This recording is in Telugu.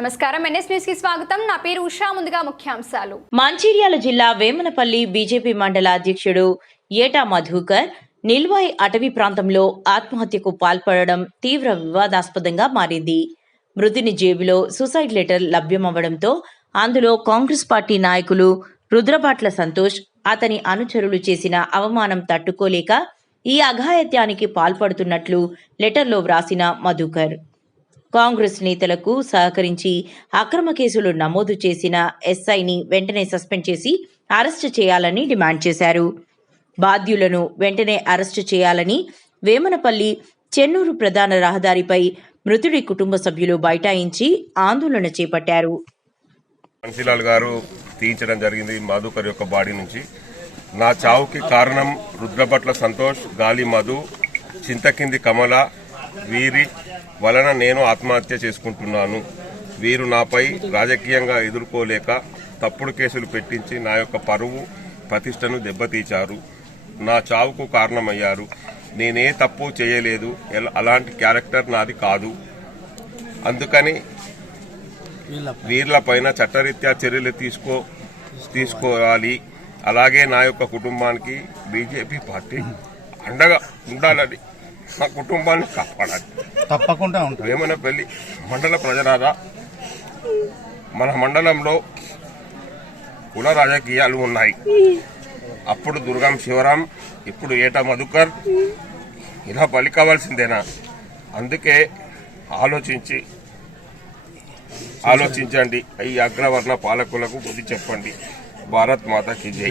నమస్కారం, ఎన్ఎస్ న్యూస్ కి స్వాగతం. నా పేరు ఉషా. ముందుగా ముఖ్యాంశాలు. మంచిర్యాల జిల్లా వేమనపల్లి బీజేపీ మండల అధ్యక్షుడు ఏటా మధుకర్ నిల్వాయి అటవీ ప్రాంతంలో ఆత్మహత్యకు పాల్పడడం తీవ్ర వివాదాస్పదంగా మారింది. మృతుని జేబులో సూసైడ్ లెటర్ లభ్యమవ్వడంతో అందులో కాంగ్రెస్ పార్టీ నాయకులు రుద్రబాట్ల సంతోష్, అతని అనుచరులు చేసిన అవమానం తట్టుకోలేక ఈ అఘాయిత్యానికి పాల్పడుతున్నట్లు లెటర్లో వ్రాసిన మధుకర్ కాంగ్రెస్ నేతలకు సహకరించి అక్రమ కేసులు నమోదు చేసిన ఎస్ఐని వెంటనే సస్పెండ్ చేసి అరెస్టు చేయాలని డిమాండ్ చేశారు. బాధ్యులను వెంటనే అరెస్టు చేయాలని వేమనపల్లి చెన్నూరు ప్రధాన రహదారిపై మృతుడి కుటుంబ సభ్యులు బైఠాయించి ఆందోళన చేపట్టారు. మంచిలాల్ గారు తీయించడం జరిగింది మధుకర్ యొక్క బాడీ నుంచి. నా చావుకి కారణం రుద్రభట్ల సంతోష్, గాలి మధు, చింతకింది కమల వీరి వలన నేను ఆత్మహత్య చేసుకుంటున్నాను. వీరు నాపై రాజకీయంగా ఎదుర్కోలేక తప్పుడు కేసులు పెట్టించి నా యొక్క పరువు ప్రతిష్టను దెబ్బతీశారు. నా చావుకు కారణమయ్యారు. నేనే తప్పు చేయలేదు. అలాంటి క్యారెక్టర్ నాది కాదు. అందుకని వీర్లపైన చట్టరీత్యా చర్యలు తీసుకోవాలి. అలాగే నా యొక్క కుటుంబానికి బీజేపీ పార్టీ అండగా ఉండాలని, నా కుటుంబాన్ని కాపాడాలి. తప్పకుండా ఉంటాం. వేమనపల్లి మండల ప్రజలారా, మన మండలంలో కుల రాజకీయాలు ఉన్నాయి. అప్పుడు దుర్గం శివరాం, ఇప్పుడు ఏటా మధుకర్, ఇలా పలికవలసిందేనా? అందుకే ఆలోచించండి. ఈ అగ్రవర్ణ పాలకులకు బుద్ధి చెప్పండి. భారత్ మాతాకి జై.